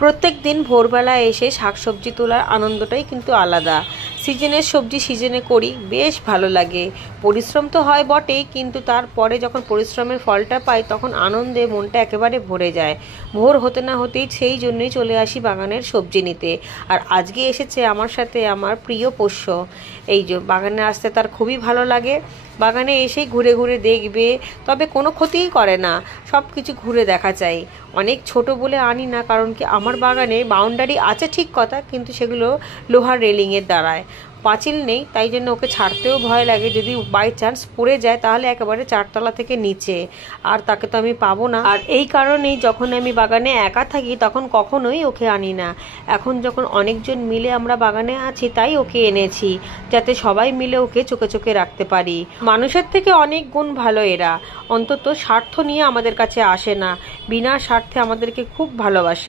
প্রত্যেক দিন ভোরবেলা এসে শাকসবজি তোলার আনন্দটাই কিন্তু আলাদা। সিজনের সবজি সিজনে করি, বেশ ভালো লাগে। পরিশ্রম তো হয় বটেই, কিন্তু তারপরে যখন পরিশ্রমের ফলটা পাই তখন আনন্দে মনটা একেবারে ভরে যায়। ভোর হতে না হতেই সেই জন্যই চলে আসি বাগানের সবজি নিতে। আর আজকে এসেছে আমার সাথে আমার প্রিয় পোষ্য। এই যে বাগানে আসতে তার খুবই ভালো লাগে। বাগানে এসেই ঘুরে ঘুরে দেখবে, তবে কোনো ক্ষতিই করে না, সব কিছু ঘুরে দেখা চাই। অনেক ছোট বলে আনি না, কারণ কি আমার বাগানে বাউন্ডারি আছে ঠিক কথা, কিন্তু সেগুলো লোহার রেলিংয়ের দ্বারায়, পাঁচিল নেই, তাই জন্য ওকে ছাড়তেও ভয় লাগে। যদি বাই চান্স পড়ে যায় তাহলে একেবারে 4তলা থেকে নিচে, আর তাকে তো আমি পাবো না। আর এই কারণেই যখন আমি বাগানে একা থাকি তখন কখনোই ওকে আনি না। এখন যখন অনেকজন মিলে আমরা বাগানে আছি তাই ওকে এনেছি, যাতে সবাই মিলে ওকে চোখে চোখে রাখতে পারি। মানুষের থেকে অনেক গুণ ভালো এরা, অন্তত স্বার্থ নিয়ে আমাদের কাছে আসে না, বিনা স্বার্থে আমাদেরকে খুব ভালোবাসে।